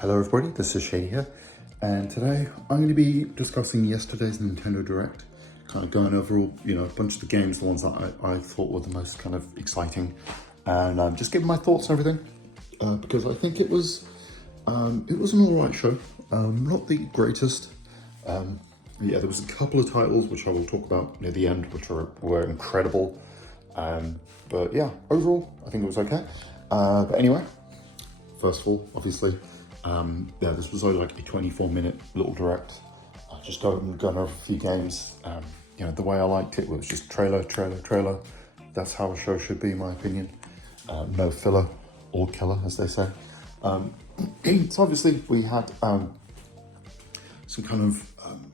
Hello everybody, this is Shady here, and today I'm going to be discussing yesterday's Nintendo Direct, kind of going over all, a bunch of the games, the ones that I thought were the most kind of exciting, and just giving my thoughts on everything, because I think it was an alright show, not the greatest. Yeah, there was a couple of titles which I will talk about near the end, which were incredible, but yeah, overall I think it was okay. But anyway, first of all, obviously, yeah, this was only like a 24-minute little direct. Just going over a few games. The way I liked it was just trailer. That's how a show should be, in my opinion. No filler or killer, as they say. So obviously we had some kind of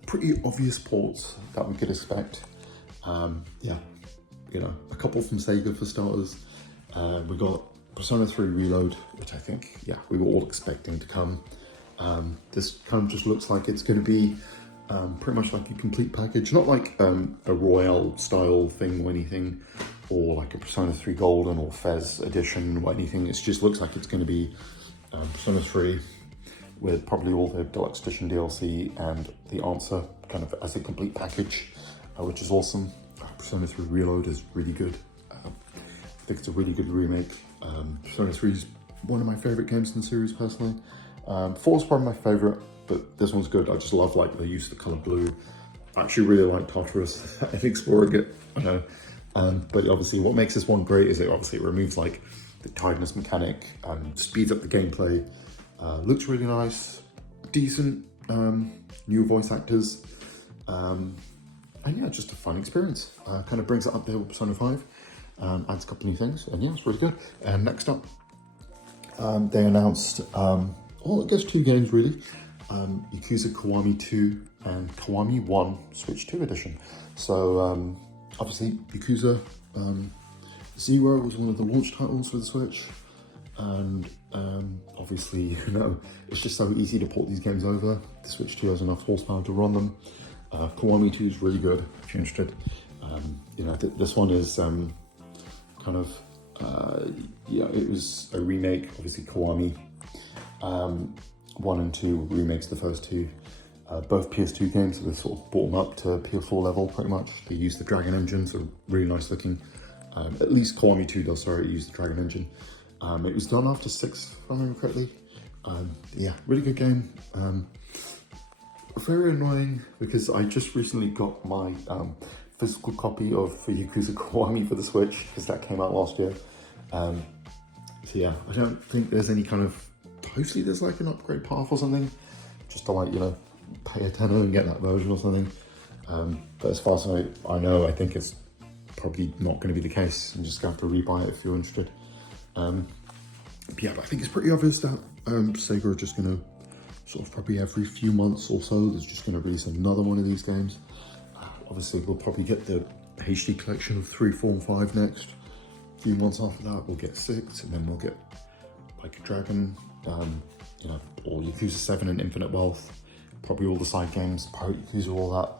pretty obvious ports that we could expect. Yeah, a couple from Sega for starters. We got Persona 3 Reload, which I think, yeah, we were all expecting to come. This kind of just looks like it's going to be pretty much like a complete package, not like a Royale style thing or anything, or like a Persona 3 Golden or Fez edition or anything. It just looks like it's going to be Persona 3 with probably all the Deluxe Edition DLC and the answer kind of as a complete package, which is awesome. Persona 3 Reload is really good. I think it's a really good remake. Persona 3 is one of my favorite games in the series personally. 4 is probably my favorite, but this one's good. I just love like the use of the color blue. I actually really like Tartarus and exploring it, I know. But obviously what makes this one great is it removes like the tiredness mechanic, speeds up the gameplay, looks really nice, decent new voice actors, and yeah, just a fun experience. Kind of brings it up there with Persona 5. Adds a couple new things, and yeah, it's really good. And next up, they announced, I guess 2 games really, Yakuza Kiwami 2 and Kiwami 1 Switch 2 edition. So obviously Yakuza 0 was one of the launch titles for the Switch, and obviously, it's just so easy to port these games over. The Switch 2 has enough horsepower to run them. Kiwami 2 is really good, if you're interested. This one is kind of, it was a remake, obviously Kiwami 1 and 2 remakes the first 2, both PS2 games, so they sort of brought them up to PS4 level pretty much. They used the Dragon engine, so really nice looking. At least Kiwami 2 does, sorry, it used the Dragon engine. It was done after 6, if I remember correctly. Yeah, really good game. Very annoying because I just recently got my physical copy of Yakuza Kiwami for the Switch, because that came out last year. So yeah, I don't think there's any kind of, hopefully there's like an upgrade path or something, just to like, pay a tenner and get that version or something. But as far as I know, I think it's probably not going to be the case. I'm just going to have to rebuy it if you're interested. But yeah, but I think it's pretty obvious that Sega are just going to sort of probably every few months or so, there's just going to release another one of these games. Obviously, we'll probably get the HD collection of 3, 4, and 5 next. A few months after that, we'll get 6, and then we'll get like Dragon, or Yakuza 7 and Infinite Wealth. Probably all the side games, Pirate Yakuza, all that.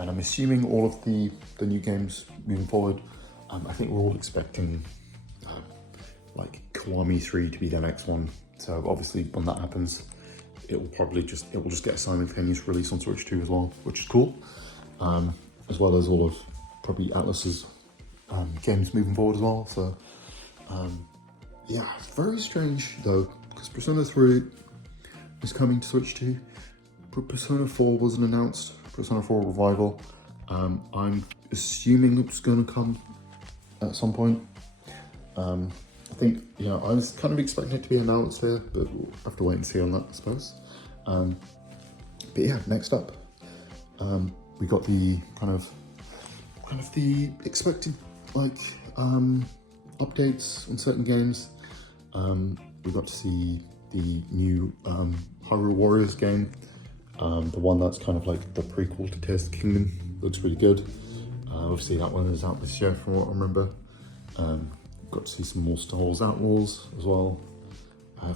And I'm assuming all of the new games moving forward. I think we're all expecting like Kiwami 3 to be the next one. So obviously, when that happens, it will just get a simultaneous release on Switch 2 as well, which is cool. As well as all of probably Atlus's games moving forward as well. So yeah, very strange though, because Persona 3 is coming to Switch 2, but Persona 4 wasn't announced. Persona 4 Revival. I'm assuming it's going to come at some point. I think, I was kind of expecting it to be announced here, but we'll have to wait and see on that, I suppose. But yeah, next up, we got the kind of the expected like updates on certain games. We got to see the new Hyrule Warriors game, the one that's kind of like the prequel to Tears of the Kingdom. Looks really good. Obviously that one is out this year from what I remember. Got to see some more Star Wars Outlaws as well,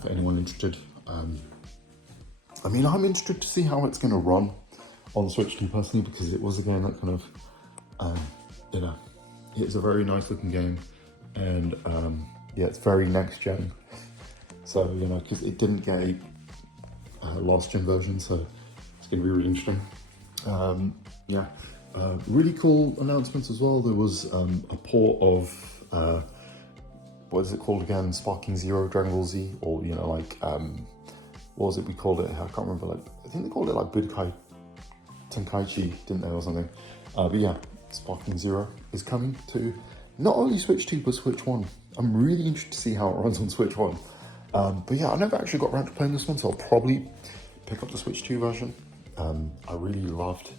for anyone interested. I mean, I'm interested to see how it's going to run on Switch 2 personally, because it was a game that kind of, it's a very nice looking game, and yeah, it's very next gen. So, because it didn't get last gen version, so it's going to be really interesting. Yeah, really cool announcements as well. There was a port of what is it called again? Sparking Zero, Dragon Ball Z, or you know, like what was it we called it? I can't remember. Like I think they called it like Budokai Tenkaichi, didn't they, or something? But yeah, Sparking Zero is coming to not only Switch 2 but Switch 1. I'm really interested to see how it runs on Switch 1. But yeah, I never actually got around to playing this one, so I'll probably pick up the Switch 2 version. I really loved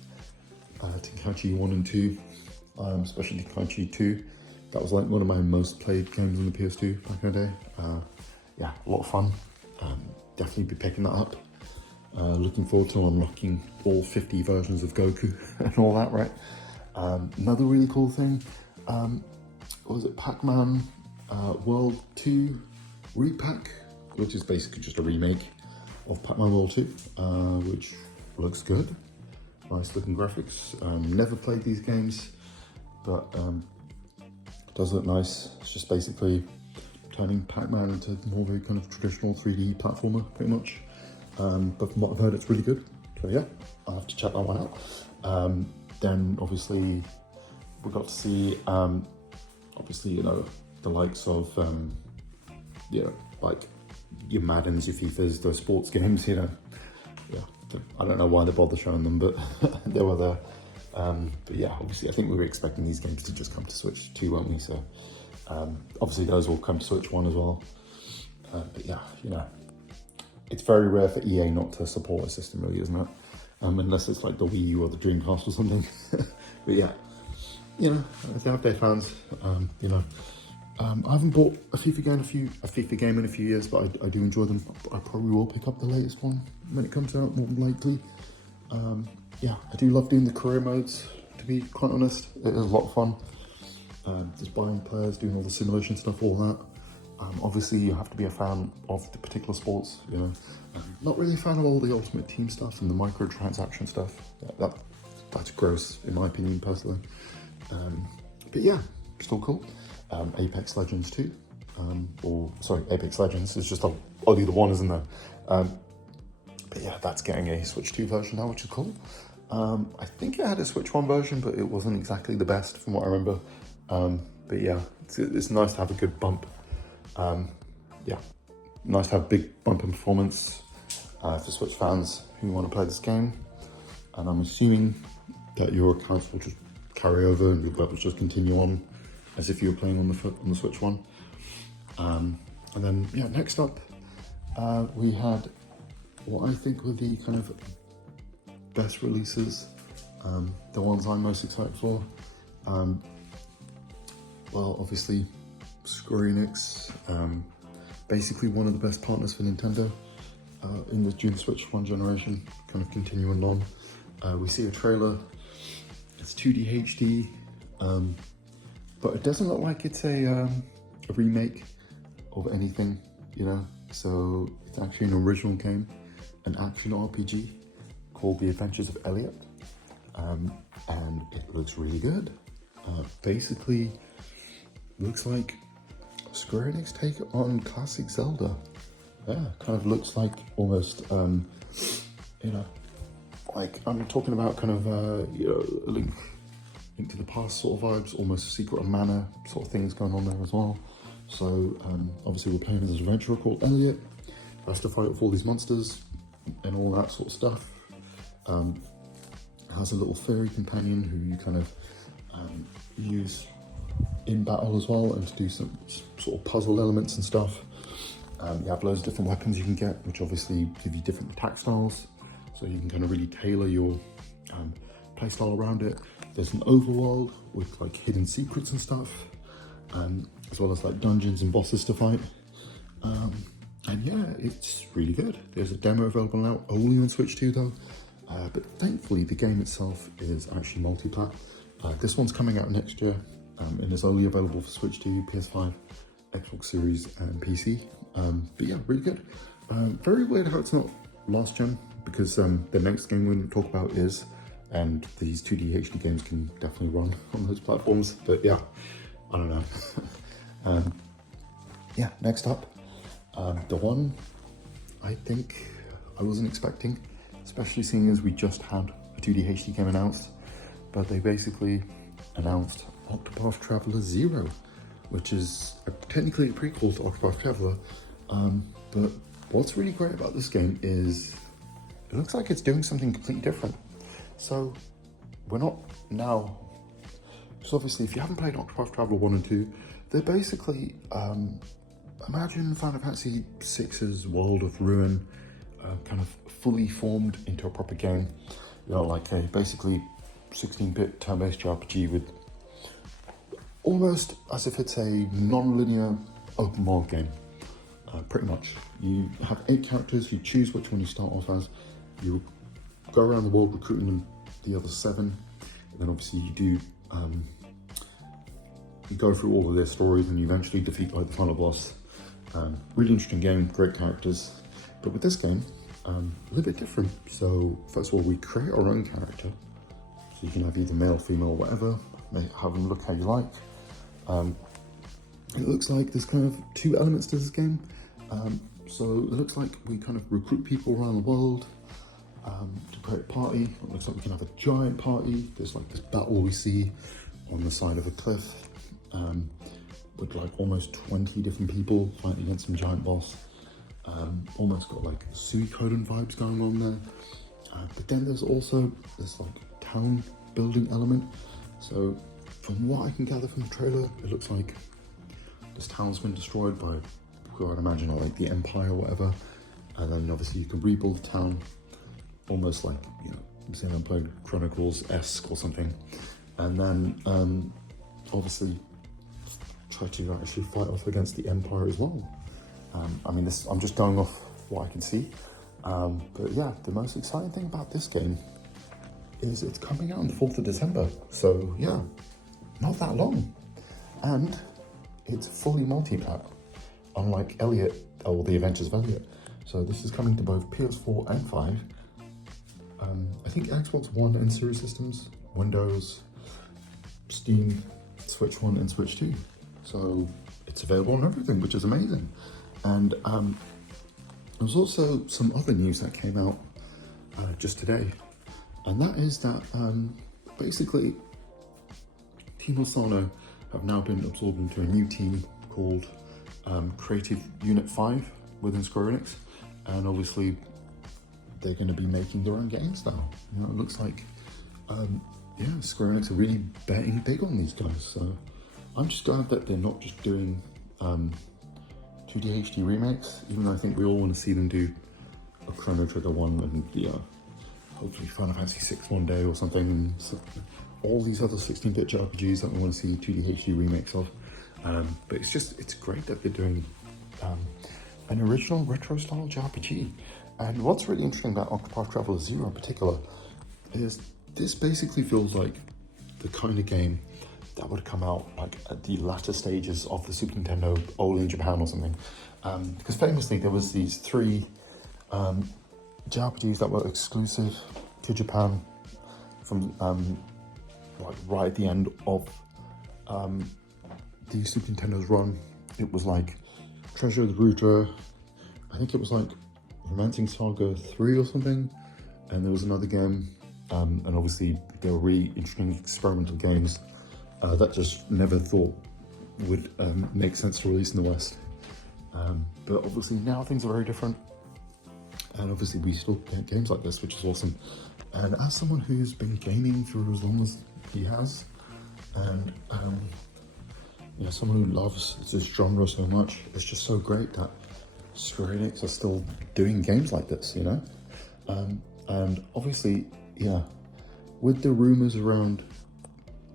Tenkaichi 1 and 2, especially Tenkaichi 2. That was like one of my most played games on the PS2 back in the day. Yeah, a lot of fun. Definitely be picking that up. Looking forward to unlocking all 50 versions of Goku and all that, right? Another really cool thing, what was it, Pac-Man World 2 Repack, which is basically just a remake of Pac-Man World 2, which looks good. Nice looking graphics. Never played these games, but it does look nice. It's just basically turning Pac-Man into more of a kind of traditional 3D platformer, pretty much. But from what I've heard, it's really good. So yeah, I'll have to check that one out. Then obviously we got to see, obviously, you know, the likes of, you know, like your Maddens, your FIFAs, those sports games, you know. Yeah, I don't know why they bother showing them, but they were there. But yeah, obviously I think we were expecting these games to just come to Switch 2, weren't we? So obviously those will come to Switch 1 as well. But yeah, you know, it's very rare for EA not to support a system, really, isn't it? Unless it's like the Wii U or the Dreamcast or something. But yeah, you know, they have their fans. You know, I haven't bought a FIFA game in a few years, but I do enjoy them. I probably will pick up the latest one when it comes out, more than likely. Yeah, I do love doing the career modes, to be quite honest. It is a lot of fun. Just buying players, doing all the simulation stuff, all that. Obviously, you have to be a fan of the particular sports, you know. Not really a fan of all the Ultimate Team stuff and the microtransaction stuff. That's gross, in my opinion, personally. But yeah, still cool. Apex Legends 2. Apex Legends is just only the one, isn't there? But yeah, that's getting a Switch 2 version now, which is cool. I think it had a Switch 1 version, but it wasn't exactly the best from what I remember. But yeah, it's nice to have a good bump. Yeah, nice to have a big bump in performance for Switch fans who want to play this game. And I'm assuming that your accounts will just carry over and the levels just continue on as if you were playing on the Switch 1. And then, yeah, next up, we had what I think were the kind of best releases, the ones I'm most excited for. Well, obviously, Square Enix, basically one of the best partners for Nintendo during the Switch 1 generation, kind of continuing on. We see a trailer, it's 2D HD, but it doesn't look like it's a remake of anything, you know, so it's actually an original game, an action RPG called The Adventures of Elliot, and it looks really good. Basically, looks like Square Enix take on classic Zelda. Yeah, kind of looks like almost, you know, like I'm talking about kind of, you know, a Link to the Past sort of vibes, almost Secret of Mana sort of things going on there as well. So obviously we're playing as an adventurer called Elliot, has to fight with all these monsters and all that sort of stuff. Has a little fairy companion who you kind of use in battle as well, and to do some sort of puzzle elements and stuff. You have loads of different weapons you can get, which obviously give you different attack styles, so you can kind of really tailor your playstyle around it. There's an overworld with like hidden secrets and stuff, as well as like dungeons and bosses to fight. And yeah, it's really good. There's a demo available now, only on Switch 2 though, but thankfully the game itself is actually multi-plat. This one's coming out next year, and is only available for Switch 2, PS5, Xbox Series and PC. But yeah, really good. Very weird how it's not last gen, because the next game we're going to talk about is, and these 2D HD games can definitely run on those platforms, but yeah, I don't know. Yeah, next up, the one I think I wasn't expecting, especially seeing as we just had a 2D HD game announced, but they basically announced Octopath Traveler 0, which is technically a prequel to Octopath Traveler, but what's really great about this game is it looks like it's doing something completely different. So we're not now, so obviously if you haven't played Octopath Traveler 1 and 2, they're basically, imagine Final Fantasy VI's World of Ruin, kind of fully formed into a proper game. You know, like a basically 16-bit turn-based RPG with almost as if it's a non-linear open world game. Pretty much. You have 8 characters, you choose which one you start off as, you go around the world recruiting them, the other 7, and then obviously you do, you go through all of their stories and you eventually defeat like the final boss. Really interesting game, great characters, but with this game, a little bit different. So first of all, we create our own character, so you can have either male, female, whatever, have them look how you like. It looks like there's kind of 2 elements to this game. So it looks like we kind of recruit people around the world to create a party. It looks like we can have a giant party. There's like this battle we see on the side of a cliff with like almost 20 different people fighting against some giant boss. Almost got like Suikoden vibes going on there. But then there's also this like town building element. So from what I can gather from the trailer, it looks like this town's been destroyed by who I'd imagine are like the Empire or whatever. And then obviously you can rebuild the town almost like, you know, Xenoblade Chronicles-esque or something. And then obviously try to actually fight off against the Empire as well. I mean, I'm just going off what I can see. But yeah, the most exciting thing about this game is it's coming out on the 4th of December. So yeah, not that long. And it's fully multi-plat, unlike Elliot, or The Adventures of Elliot. So this is coming to both PS4 and 5. I think Xbox One and Series systems, Windows, Steam, Switch 1 and Switch 2. So it's available on everything, which is amazing. And there's also some other news that came out just today. And that is that basically Team Asana have now been absorbed into a new team called Creative Unit 5 within Square Enix. And obviously they're going to be making their own games now. You know, it looks like, yeah, Square Enix are really betting big on these guys. So I'm just glad that they're not just doing 2D HD remakes, even though I think we all want to see them do a Chrono Trigger one and hopefully Final Fantasy 6 one day or something. So all these other 16-bit JRPGs that we want to see 2D HD remakes of. But it's great that they're doing an original retro style JRPG. And what's really interesting about Octopath Traveler 0 in particular is this basically feels like the kind of game that would come out like at the latter stages of the Super Nintendo, only in Japan or something. Because famously there was these 3 JRPGs that were exclusive to Japan from like right at the end of the Super Nintendo's run. It was like Treasure of the Router, I think it was like Romancing Saga 3 or something, and there was another game, and obviously they were really interesting experimental games that just never thought would make sense to release in the West. But obviously now things are very different, and obviously we still get games like this, which is awesome. And as someone who's been gaming for as long as he has, and someone who loves this genre so much, it's just so great that Square Enix are still doing games like this, you know? And obviously, yeah, with the rumors around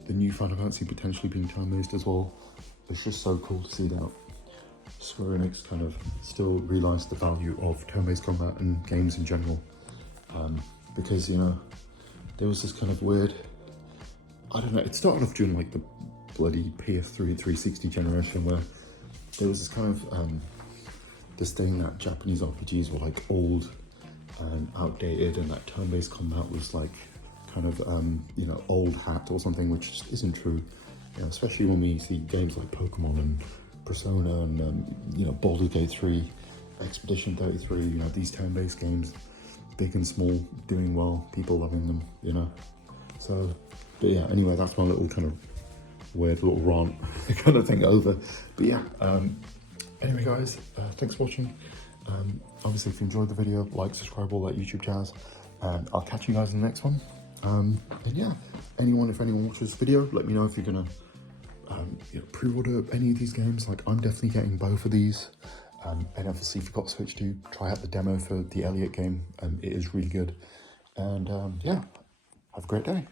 the new Final Fantasy potentially being turn-based as well, it's just so cool to see that Square Enix kind of still realise the value of turn-based combat and games in general. Because, you know, there was this kind of weird, I don't know, it started off during like the bloody PS3 360 generation where there was this kind of this thing that Japanese RPGs were like old and outdated, and that turn-based combat was like kind of old hat or something, which just isn't true. You know, especially when we see games like Pokemon and Persona and Baldur's Gate 3, Expedition 33, these turn-based games, big and small, doing well, people loving them, you know. So, but yeah, anyway, that's my little kind of weird little rant kind of thing over. But yeah, anyway guys, thanks for watching. Obviously if you enjoyed the video, like, subscribe, all that YouTube jazz, and I'll catch you guys in the next one. And yeah, if anyone watches this video, let me know if you're gonna pre-order any of these games. Like, I'm definitely getting both of these. And obviously if you've got Switch 2, try out the demo for the Elliot game. It is really good. And yeah, have a great day.